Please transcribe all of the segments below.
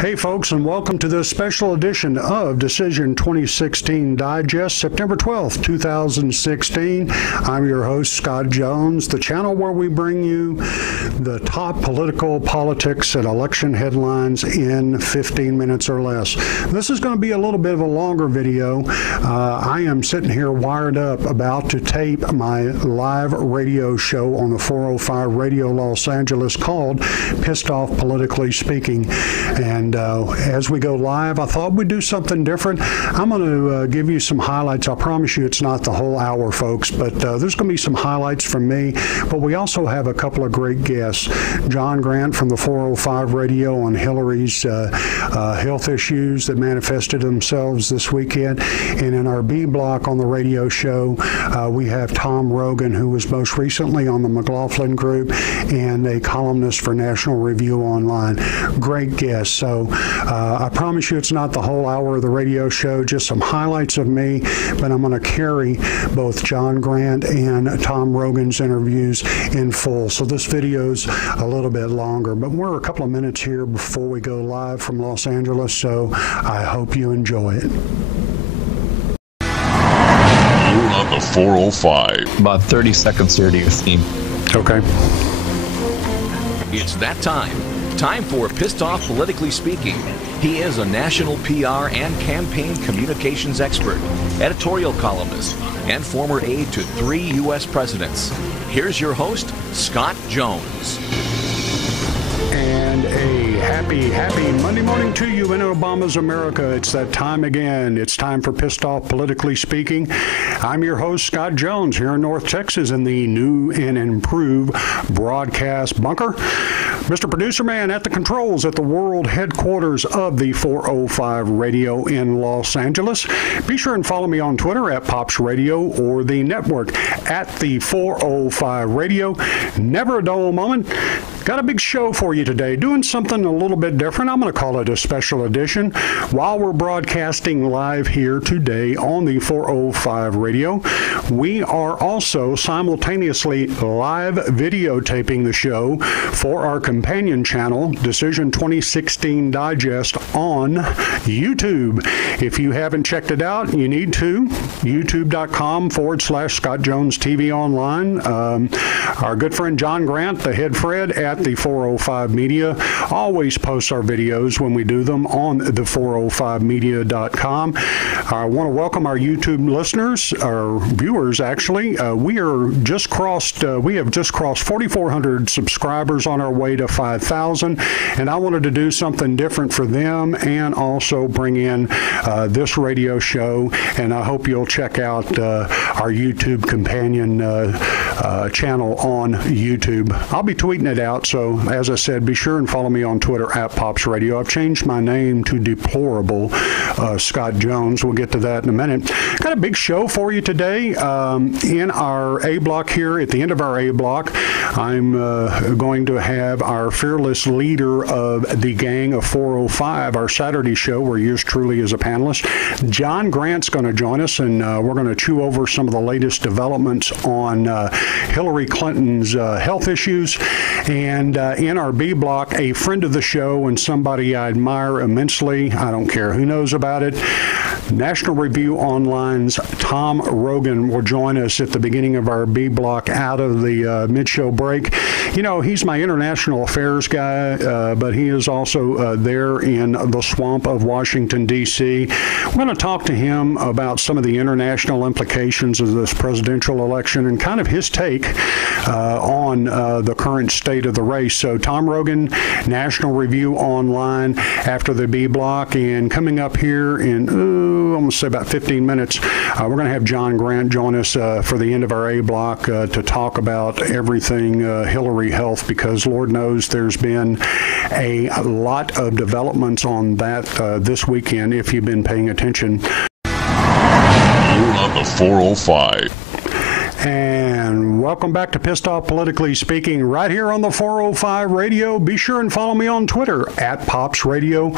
Hey folks, and welcome to this special edition of Decision 2016 Digest, September 12th, 2016. I'm your host, Scott Jones, the channel where we bring you the top political, politics, and election headlines in 15 minutes or less. This is going to be a little bit of a longer video. I am sitting here wired up, about to tape my live radio show on the 405 Radio Los Angeles called Pissed Off Politically Speaking. And as we go live, I thought we'd do something different. I'm going to give you some highlights. I promise you it's not the whole hour, folks, but there's going to be some highlights from me. But we also have a couple of great guests. John Grant from the 405 Radio on Hillary's health issues that manifested themselves this weekend. And in our B block on the radio show, we have Tom Rogan, who was most recently on the McLaughlin group and a columnist for National Review Online. Great guests. So I promise you it's not the whole hour of the radio show, just some highlights of me, but I'm going to carry both John Grant and Tom Rogan's interviews in full. So this video's a little bit longer, but we're a couple of minutes here before we go live from Los Angeles, so I hope you enjoy it. You're on the 405. About 30 seconds here to your theme. Okay. It's that time. Time for Pissed Off Politically Speaking. He is a national PR and campaign communications expert, editorial columnist, and former aide to 3 U.S. presidents. Here's your host, Scott Jones. And a happy Monday morning to you in Obama's America. It's that time again. It's time for Pissed Off Politically Speaking. I'm your host, Scott Jones, here in North Texas in the new and improved broadcast bunker. Mr. Producer Man at the controls at the world headquarters of the 405 Radio in Los Angeles. Be sure and follow me on Twitter at Pops Radio or the network at the 405 Radio. Never a dull moment. Got a big show for you today, doing something a little bit different. I'm going to call it a special edition. While we're broadcasting live here today on the 405 Radio, we are also simultaneously live videotaping the show for our companion channel, Decision 2016 Digest, on YouTube. If you haven't checked it out, you need to. YouTube.com/Scott Jones TV Online. Our good friend John Grant, the head Fred at the 405 Media, always posts our videos when we do them on the 405media.com. I want to welcome our YouTube listeners, our viewers actually. We have just crossed 4,400 subscribers, on our way to 5,000, and I wanted to do something different for them and also bring in this radio show, and I hope you'll check out our YouTube companion channel on YouTube. I'll be tweeting it out, so as I said, be sure and follow me on Twitter at Pops Radio. I've changed my name to Deplorable Scott Jones. We'll get to that in a minute. Got a big show for you today. In our A block here, at the end of our A block, I'm going to have our fearless leader of the Gang of 405, our Saturday show, where yours truly is a panelist. John Grant's going to join us, and we're going to chew over some of the latest developments on Hillary Clinton's health issues. And in our B block, a friend of the show and somebody I admire immensely, I don't care who knows about it, National Review Online's Tom Rogan will join us at the beginning of our B block out of the mid-show break. You know, he's my international affairs guy, but he is also there in the swamp of Washington, D.C. We're going to talk to him about some of the international implications of this presidential election and kind of his take on the current state of the race. So Tom Rogan, National Review Online after the B block, and coming up here in, I'm going to say about 15 minutes, we're going to have John Grant join us for the end of our A block to talk about everything Hillary health, because Lord knows there's been a lot of developments on that this weekend if you've been paying attention. You're on the 405. And Welcome back to Pissed Off Politically Speaking right here on the 405 Radio. Be sure and follow me on Twitter at Pops Radio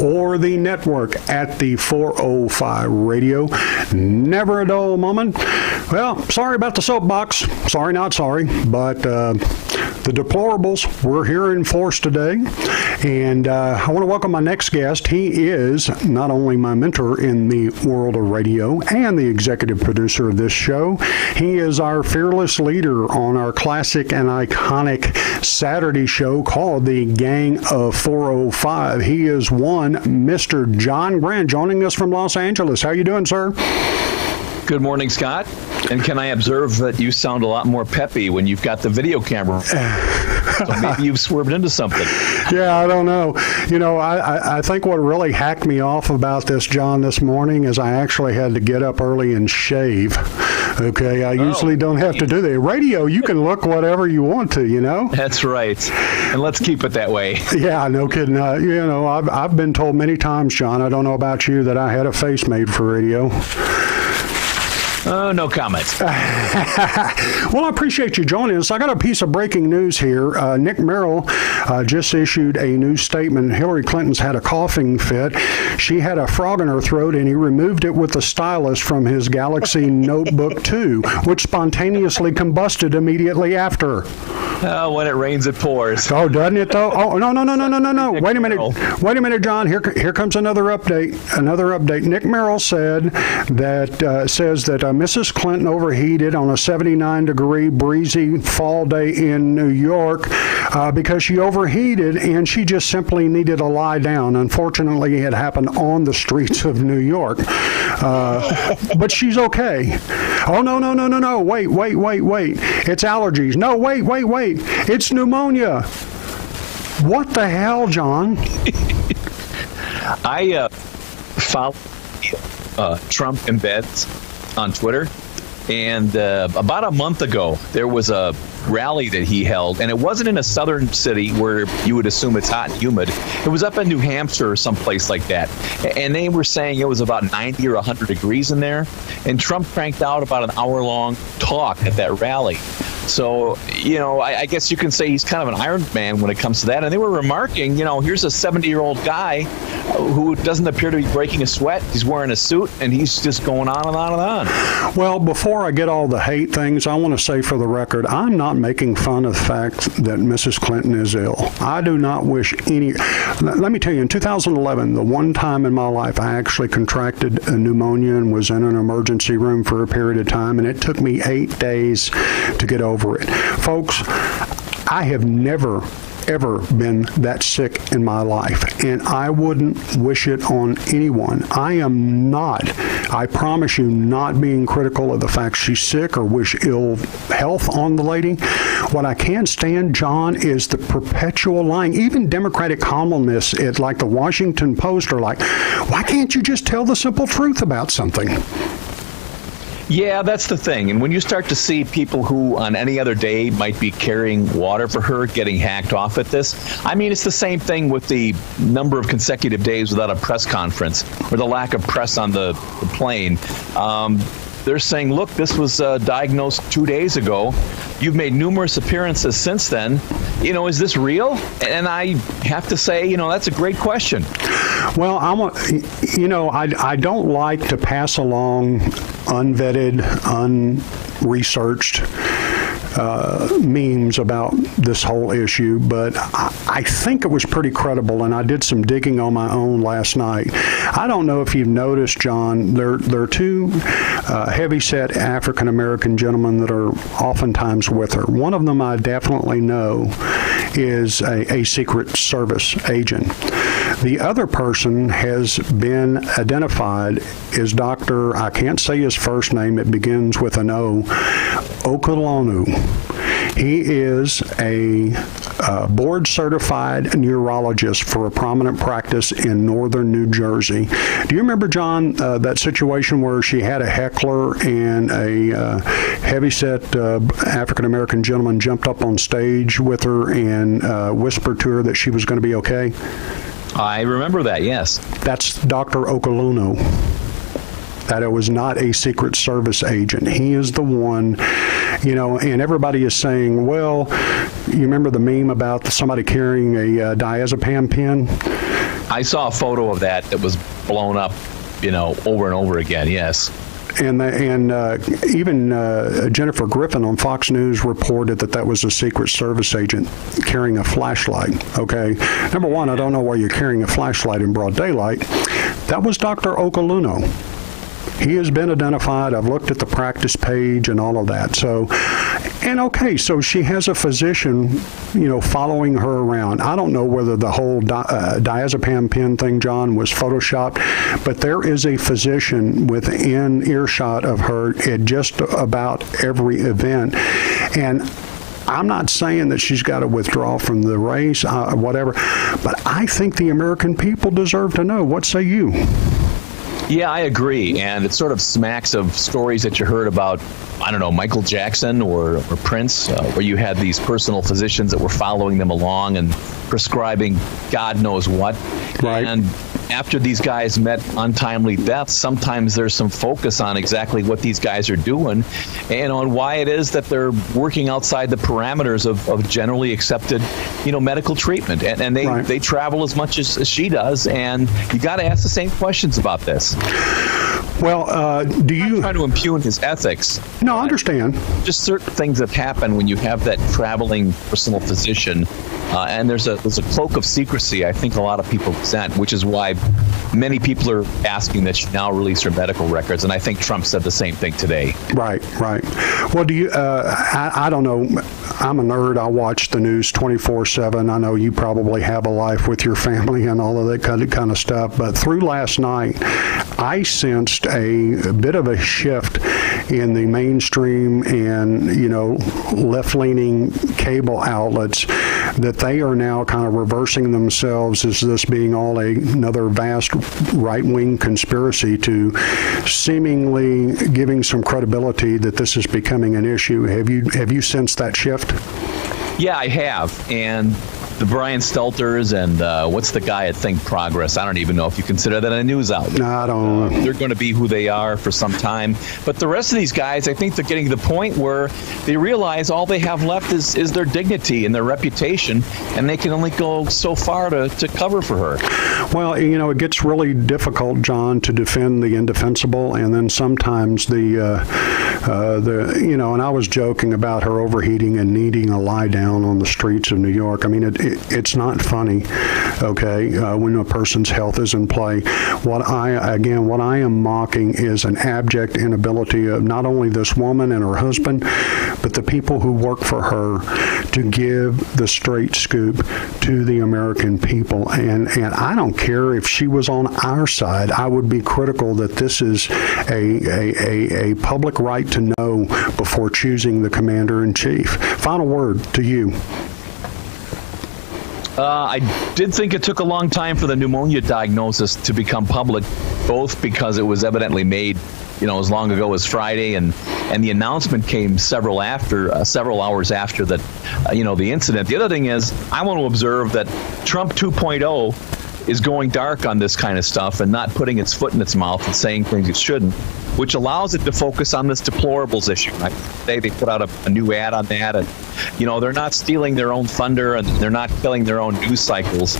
or the network at the 405 Radio. Never a dull moment. Well, sorry about the soapbox. Sorry, not sorry. But the deplorables, we're here in force today. And I want to welcome my next guest. He is not only my mentor in the world of radio and the executive producer of this show, he is our fearless leader on our classic and iconic Saturday show called the Gang of 405. He is one Mr. John Grant, joining us from Los Angeles. How you doing, sir? Good morning, Scott. And can I observe that you sound a lot more peppy when you've got the video camera? So maybe you've swerved into something. Yeah, I don't know. You know, I think what really hacked me off about this, John, this morning is I actually had to get up early and shave. Okay, I usually don't have to do that. Radio, you can look whatever you want to, you know? That's right. And let's keep it that way. Yeah, no kidding. You know, I've been told many times, John, I don't know about you, that I had a face made for radio. No comments. Well, I appreciate you joining us. I got a piece of breaking news here. Nick Merrill just issued a new statement. Hillary Clinton's had a coughing fit. She had a frog in her throat, and he removed it with a stylus from his Galaxy Notebook 2, which spontaneously combusted immediately after. When it rains, it pours. Oh, doesn't it, though? Oh, no. Wait a minute, John. Here comes another update. Nick Merrill said that says that Mrs. Clinton overheated on a 79-degree breezy fall day in New York because she overheated and she just simply needed to lie down. Unfortunately, it happened on the streets of New York. But she's okay. Oh, no. Wait. It's allergies. No, wait. It's pneumonia. What the hell, John? I follow Trump embeds on Twitter, and about a month ago there was a rally that he held, and it wasn't in a southern city where you would assume it's hot and humid. It was up in New Hampshire or someplace like that, and they were saying it was about 90 or 100 degrees in there, and Trump cranked out about an hour-long talk at that rally. So, you know, I guess you can say he's kind of an Iron Man when it comes to that. And they were remarking, you know, here's a 70-year-old guy who doesn't appear to be breaking a sweat. He's wearing a suit, and he's just going on and on and on. Well, before I get all the hate things, I want to say for the record, I'm not making fun of the fact that Mrs. Clinton is ill. I do not wish any... Let me tell you, in 2011, the one time in my life I actually contracted a pneumonia and was in an emergency room for a period of time, and it took me 8 days to get over it. Folks, I have never ever been that sick in my life, and I wouldn't wish it on anyone. I am not, I promise you, not being critical of the fact she's sick or wish ill health on the lady. What I can't stand, John, is the perpetual lying. Even Democratic columnists at like the Washington Post are like, why can't you just tell the simple truth about something? Yeah, that's the thing. And when you start to see people who on any other day might be carrying water for her getting hacked off at this, I mean, it's the same thing with the number of consecutive days without a press conference or the lack of press on the plane. They're saying, look, this was diagnosed 2 days ago. You've made numerous appearances since then. You know, is this real? And I have to say, you know, that's a great question. Well, I don't like to pass along unvetted, unresearched memes about this whole issue, but I think it was pretty credible, and I did some digging on my own last night. I don't know if you've noticed, John, there are two heavy-set African-American gentlemen that are oftentimes with her. One of them I definitely know is a Secret Service agent. The other person has been identified as Dr. I can't say his first name, it begins with an O, Okolonu. He is a board-certified NEURologist for a prominent practice in northern New Jersey. Do you remember, John, that situation where she had a heckler and a heavy-set African-American gentleman jumped up on stage with her and whispered to her that she was going to be okay? I remember that, yes. That's Dr. Okolonu. that it was not a Secret Service agent. He is the one, and everybody is saying, well, you remember the meme about somebody carrying a diazepam pen? I saw a photo of that was blown up, over and over again, yes. And even Jennifer Griffin on Fox News reported that was a Secret Service agent carrying a flashlight. Okay, number one, I don't know why you're carrying a flashlight in broad daylight. That was Dr. Okuluno. He has been identified. I've looked at the practice page and all of that. So she has a physician, following her around. I don't know whether the whole diazepam pen thing, John, was photoshopped, but there is a physician within earshot of her at just about every event. And I'm not saying that she's got to withdraw from the race, whatever, but I think the American people deserve to know. What say you? Yeah, I agree. And it sort of smacks of stories that you heard about, I don't know, Michael Jackson or Prince, where you had these personal physicians that were following them along and prescribing God knows what. Right. And after these guys met untimely deaths, sometimes there's some focus on exactly what these guys are doing and on why it is that they're working outside the parameters of generally accepted, medical treatment. And they travel as much as she does. And you got to ask the same questions about this. Well, do you... I'm trying to impugn his ethics. No, I understand. Just certain things that happen when you have that traveling personal physician, and there's a cloak of secrecy I think a lot of people resent, which is why many people are asking that she now release her medical records, and I think Trump said the same thing today. Right. Well, do you... I don't know. I'm a nerd. I watch the news 24/7. I know you probably have a life with your family and all of that kind of stuff, but through last night, I sensed a bit of a shift in the mainstream and, left-leaning cable outlets, that they are now kind of reversing themselves as this being all another vast right-wing conspiracy to seemingly giving some credibility that this is becoming an issue. Have you sensed that shift? Yeah, I have. And the Brian Stelters and what's the guy at Think Progress? I don't even know if you consider that a news outlet. No, I don't know. They're going to be who they are for some time. But the rest of these guys, I think they're getting to the point where they realize all they have left is their dignity and their reputation, and they can only go so far to cover for her. Well, it gets really difficult, John, to defend the indefensible, and then sometimes and I was joking about her overheating and needing a lie down on the streets of New York. I mean, it's not funny, okay, when a person's health is in play. What I am mocking is an abject inability of not only this woman and her husband, but the people who work for her to give the straight scoop to the American people. And I don't care if she was on our side. I would be critical that this is a public right to know before choosing the commander-in-chief. Final word to you. I did think it took a long time for the pneumonia diagnosis to become public, both because it was evidently made, as long ago as Friday, and the announcement came several hours after that, the incident. The other thing is, I want to observe that Trump 2.0 is going dark on this kind of stuff and not putting its foot in its mouth and saying things it shouldn't, which allows it to focus on this deplorables issue. Right? Today they put out a new ad on that, and they're not stealing their own thunder and they're not killing their own news cycles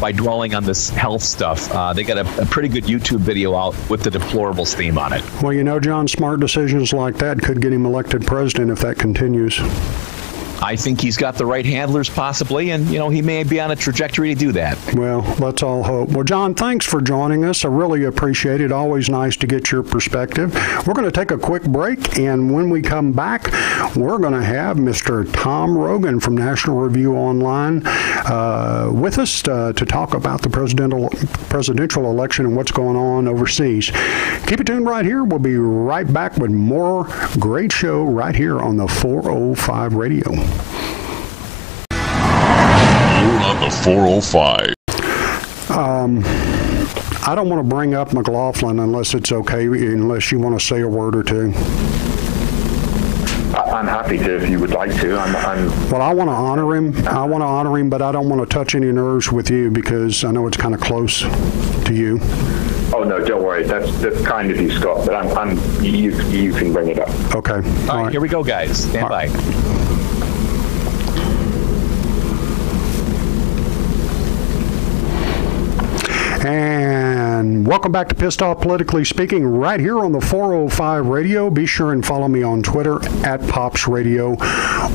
by dwelling on this health stuff. They got a pretty good YouTube video out with the deplorables theme on it. Well, John, smart decisions like that could get him elected president if that continues. I think he's got the right handlers possibly, and, he may be on a trajectory to do that. Well, let's all hope. Well, John, thanks for joining us. I really appreciate it. Always nice to get your perspective. We're going to take a quick break, and when we come back, we're going to have Mr. Tom Rogan from National Review Online with us to talk about the presidential election and what's going on overseas. Keep it tuned right here. We'll be right back with more great show right here on the 405 Radio. You're on the 405. I don't want to bring up McLaughlin unless it's okay, unless you want to say a word or two. I'm happy to if you would like to. Well, I want to honor him. But I don't want to touch any nerves with you because I know it's kind of close to you. Oh no, don't worry. That's kind of you, Scott. But you can bring it up. Okay. All right, here we go, guys. Stand by. And welcome back to Pissed Off Politically Speaking, right here on the 405 Radio. Be sure and follow me on Twitter at Pops Radio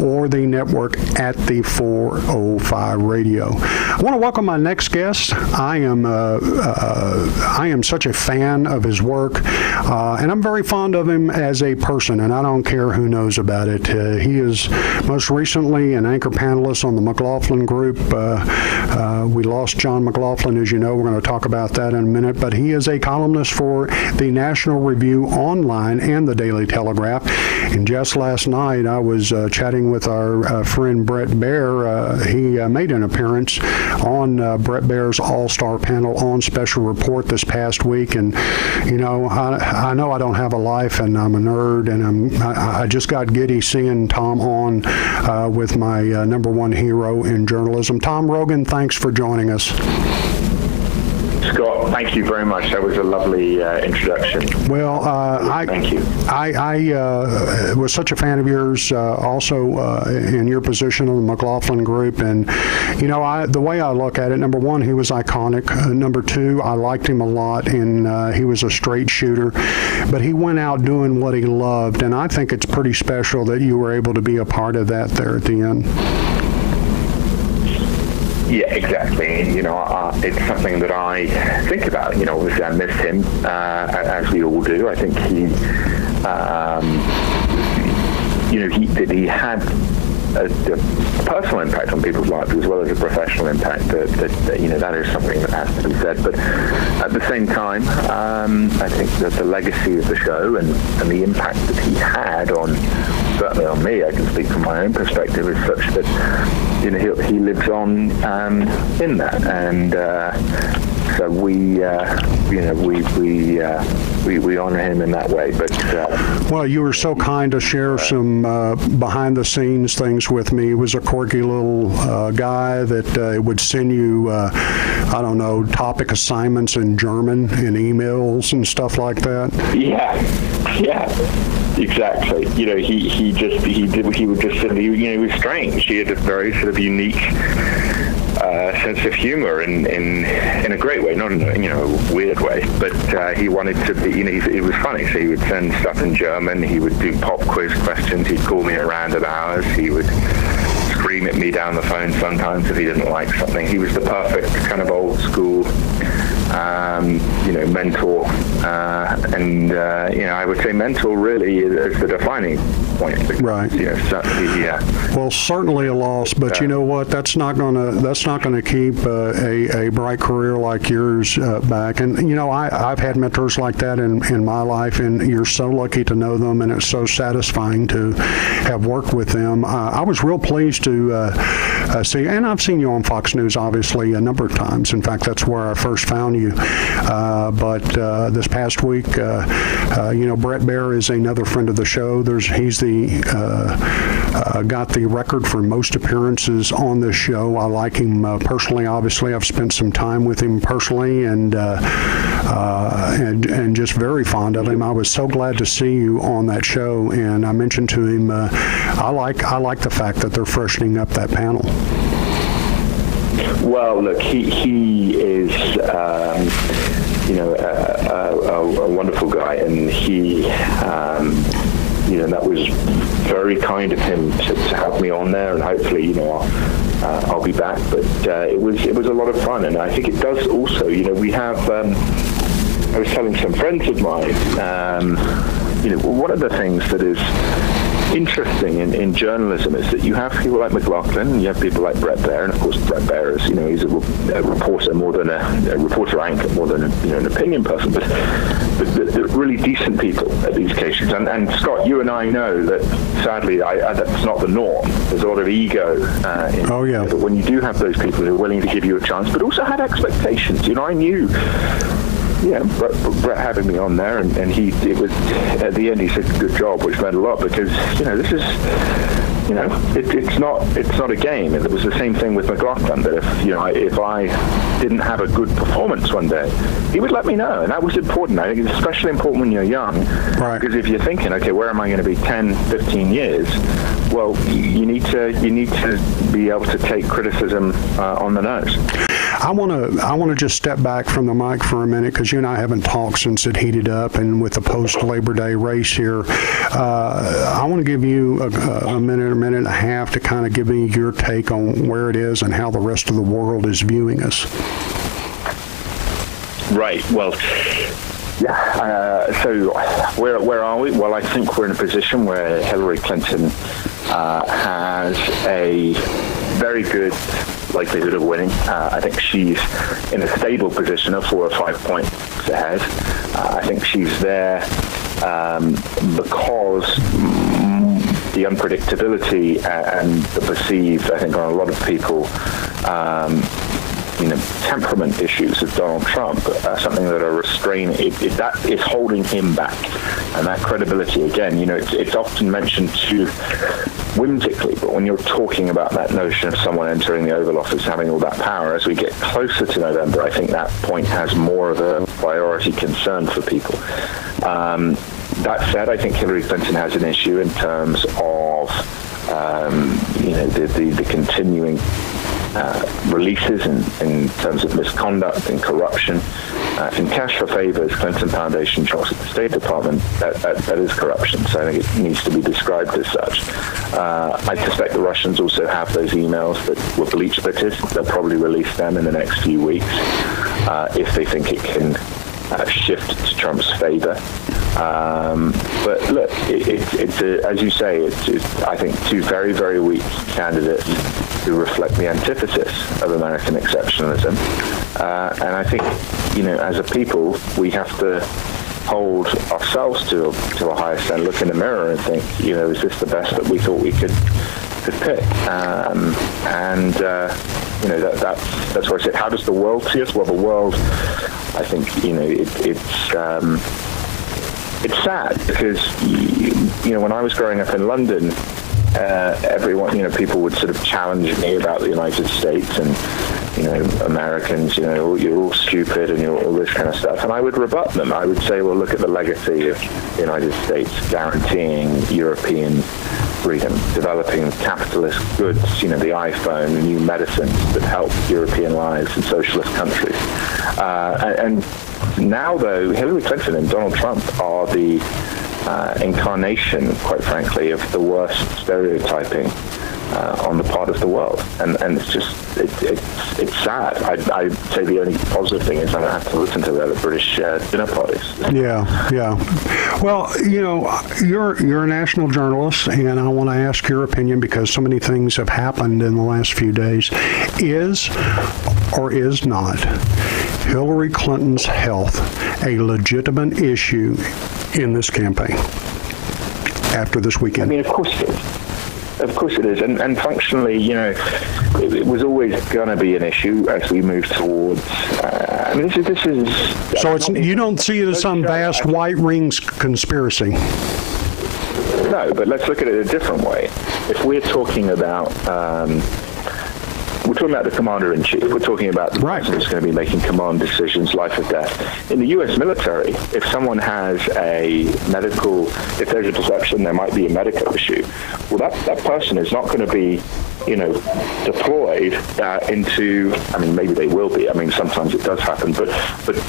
or the network at the 405 Radio. I want to welcome my next guest. I am such a fan of his work, and I'm very fond of him as a person, and I don't care who knows about it. He is most recently an anchor panelist on the McLaughlin Group. We lost John McLaughlin, as you know. We're going to talk about that in a minute, but he is a columnist for the National Review Online and the Daily Telegraph. And just last night, I was chatting with our friend Brett Baer. He made an appearance on Brett Baer's All-Star panel on Special Report this past week. And, you know I don't have a life, and I'm a nerd, and I just got giddy seeing Tom on with my number one hero in journalism. Tom Rogan, thanks for joining us. Scott, thank you very much. That was a lovely introduction. Well, thank you. I was such a fan of yours, also in your position on the McLaughlin Group, and you know, the way I look at it, number one, he was iconic. Number two, I liked him a lot, and he was a straight shooter, but he went out doing what he loved, and I think it's pretty special that you were able to be a part of that there at the end. Yeah, exactly. You know, it's something that I think about. You know, obviously I miss him, as we all do. I think he, he had a personal impact on people's lives as well as a professional impact. That you know, that is something that has to be said. But at the same time, I think that the legacy of the show and the impact that he had on, certainly on me, I can speak from my own perspective, is such that, you know, he lives on in that, and so we honor him in that way. But well, you were so kind to share some behind-the-scenes things with me. He was a quirky little guy that would send you, I don't know, topic assignments in German in emails and stuff like that. Yeah, exactly. You know, he would just send, you know, he was strange. He had a very sort of unique sense of humor in a great way, not in a, you know, weird way, but he wanted to be, you know, it was funny, so he would send stuff in German, he would do pop quiz questions, he'd call me at random hours, he would scream at me down the phone sometimes if he didn't like something. He was the perfect kind of old school you know, mentor, and you know, I would say mentor really is the defining point. Because, right. You know, well, certainly a loss, but you know what? That's not gonna keep a bright career like yours back. And you know, I've had mentors like that in my life, and you're so lucky to know them, and it's so satisfying to have worked with them. I was real pleased to see, and I've seen you on Fox News, obviously, a number of times. In fact, that's where I first found you. But this past week, you know, Brett Baer is another friend of the show. He's got the record for most appearances on this show. I like him personally. Obviously, I've spent some time with him personally, and just very fond of him. I was so glad to see you on that show, and I mentioned to him, I like the fact that they're freshening up that panel. Well, look, he is, you know, a wonderful guy, and he, you know, that was very kind of him to have me on there, and hopefully, you know, I'll be back. But it was a lot of fun, and I think it does also, you know, we have. I was telling some friends of mine, you know, one of the things that is interesting in journalism is that you have people like McLaughlin, and you have people like Brett Baer, and of course Brett Baer is, you know, he's a reporter more than a reporter anchor, more than you know, an opinion person, but they're really decent people at these occasions. And Scott, you and I know that sadly that's not the norm. There's a lot of ego. Oh yeah. But when you do have those people who are willing to give you a chance, but also had expectations, you know, I knew. Yeah, Brett having me on there, and it was at the end he said good job, which meant a lot, because you know, this is you know, it's not a game. It was the same thing with McLaughlin, that if I didn't have a good performance one day, he would let me know, and that was important. I think it's especially important when you're young, right? Because if you're thinking, okay, where am I going to be 10, 15 years? Well, you need to be able to take criticism on the nose. I want to just step back from the mic for a minute, because you and I haven't talked since it heated up, and with the post-Labor Day race here, I want to give you a minute and a half to kind of give me your take on where it is and how the rest of the world is viewing us. Right. Well, yeah. So where are we? Well, I think we're in a position where Hillary Clinton has a very good likelihood of winning. I think she's in a stable position of 4 or 5 points ahead. I think she's there because the unpredictability and the perceived, I think, on a lot of people, temperament issues of Donald Trump, something that are restraining, that is holding him back. And that credibility, again, it's often mentioned too whimsically, but when you're talking about that notion of someone entering the Oval Office having all that power, as we get closer to November, I think that point has more of a priority concern for people. That said, I think Hillary Clinton has an issue in terms of the continuing releases in terms of misconduct and corruption. In cash for favors, Clinton Foundation jobs at the State Department, that is corruption. So I think it needs to be described as such. I suspect the Russians also have those emails that were bleach bitted. They'll probably release them in the next few weeks if they think it can shift to Trump's favor. But look, it's as you say, it's I think two very, very weak candidates who reflect the antithesis of American exceptionalism. And I think, as a people, we have to hold ourselves to a higher standard, look in the mirror and think, is this the best that we thought we could pick? That's where I said, how does the world see us? Well, the world, I think, it's sad because, when I was growing up in London, everyone, people would sort of challenge me about the United States and, Americans, you're all stupid and you're all this kind of stuff. And I would rebut them. I would say, well, look at the legacy of the United States guaranteeing European freedom, developing capitalist goods, the iPhone, the new medicines that help European lives in socialist countries. And now, though, Hillary Clinton and Donald Trump are the incarnation, quite frankly, of the worst stereotyping on the part of the world, and it's just it's sad. I'd say the only positive thing is I don't have to listen to the other British dinner parties. Yeah. Well, you're a national journalist, and I want to ask your opinion because so many things have happened in the last few days. Is or is not Hillary Clinton's health a legitimate issue in this campaign after this weekend? I mean, of course it is. Of course it is, and functionally, it was always going to be an issue as we move towards. This is. So you don't see it as some vast white rings conspiracy. No, but let's look at it a different way. If we're talking about. We're talking about the commander-in-chief. We're talking about the person who's going to be making command decisions, life or death. In the U.S. military, if someone has if there's a perception there might be a medical issue, well, that person is not going to be, deployed into. Maybe they will be. Sometimes it does happen, but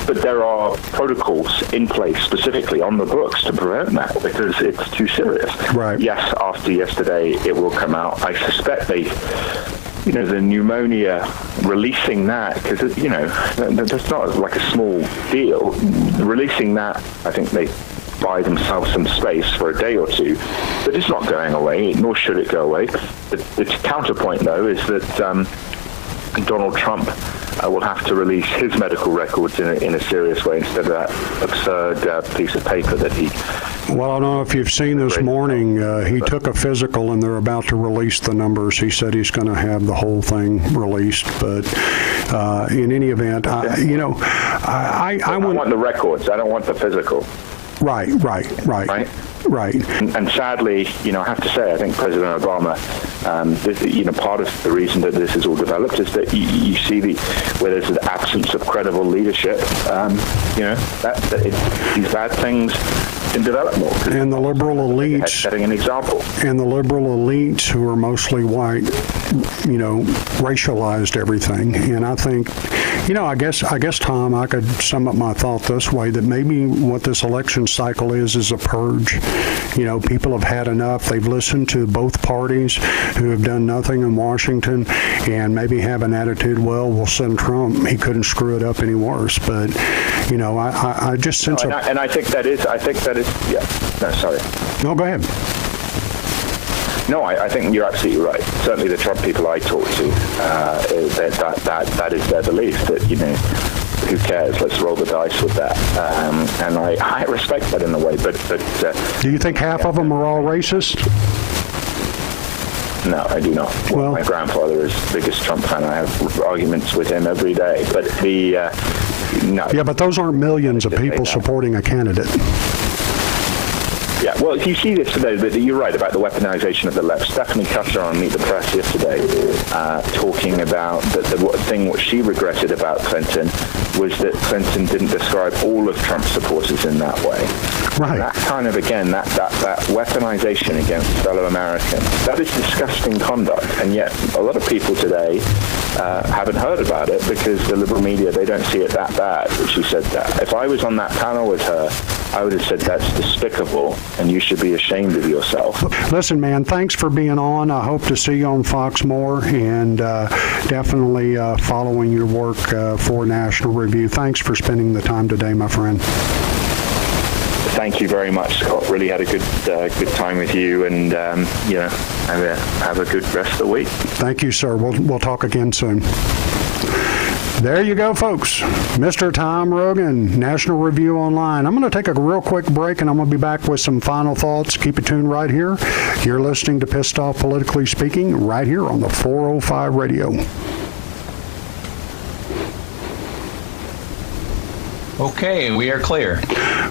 there are protocols in place specifically on the books to prevent that because it's too serious. Right. Yes, after yesterday, it will come out. I suspect the pneumonia, releasing that, because, that's not like a small deal. Releasing that, I think they buy themselves some space for a day or two, but it's not going away, nor should it go away. The counterpoint, though, is that Donald Trump will have to release his medical records in a serious way instead of that absurd piece of paper that he... Well, I don't know if you've seen this morning, he took a physical and they're about to release the numbers. He said he's going to have the whole thing released, but in any event, I want the records. I don't want the physical. Right. Right. And sadly, I have to say, I think President Obama, part of the reason that this is all developed is that you see where there's an absence of credible leadership, these bad things can develop more. And the liberal elites, setting an example. And the liberal elites, who are mostly white, racialized everything. And I think, I guess, Tom, I could sum up my thought this way, that maybe what this election cycle is a purge. People have had enough. They've listened to both parties who have done nothing in Washington and maybe have an attitude, well, we'll send Trump. He couldn't screw it up any worse. But, I just sense... I think that is, yeah. No, sorry. No, go ahead. No, I think you're absolutely right. Certainly the Trump people I talk to, that is their belief that, who cares? Let's roll the dice with that. And I respect that in a way, but do you think half of them are all racist? No, I do not. Well, my grandfather is the biggest Trump fan. I have arguments with him every day. But no. Yeah, but those aren't millions of people supporting a candidate. Yeah, well, you see this today, but you're right about the weaponization of the left. Stephanie Cutter on Meet the Press yesterday talking about the thing what she regretted about Clinton was that Clinton didn't describe all of Trump's supporters in that way. Right. And that kind of, again, that weaponization against fellow Americans, that is disgusting conduct. And yet a lot of people today haven't heard about it because the liberal media, they don't see it that bad. But she said that. If I was on that panel with her, I would have said that's despicable and you should be ashamed of yourself. Listen, man, thanks for being on. I hope to see you on Fox more and definitely following your work for National Review. Thanks for spending the time today, my friend. Thank you very much, Scott. Really had a good time with you, and have a good rest of the week. Thank you, sir. We'll talk again soon. There you go, folks. Mr. Tom Rogan, National Review Online. I'm going to take a real quick break, and I'm going to be back with some final thoughts. Keep it tuned right here. You're listening to Pissed Off Politically Speaking right here on the 405 Radio. Okay, we are clear.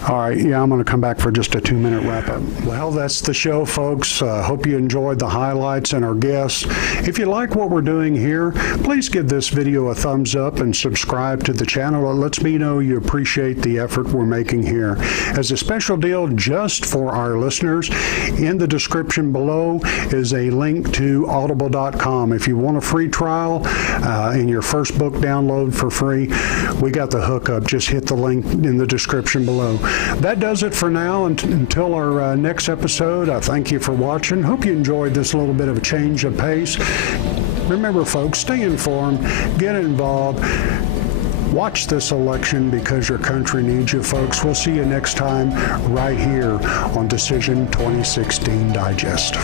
All right, yeah, I'm going to come back for just a 2-minute wrap-up. Well, that's the show, folks. Hope you enjoyed the highlights and our guests. If you like what we're doing here, please give this video a thumbs up and subscribe to the channel. It lets me know you appreciate the effort we're making here. As a special deal just for our listeners, in the description below is a link to audible.com. If you want a free trial and your first book download for free, we got the hookup. Just hit the link in the description below. That does it for now. Until our next episode, I thank you for watching. Hope you enjoyed this little bit of a change of pace. Remember, folks, stay informed, get involved, watch this election because your country needs you, folks. We'll see you next time right here on Decision 2016 Digest.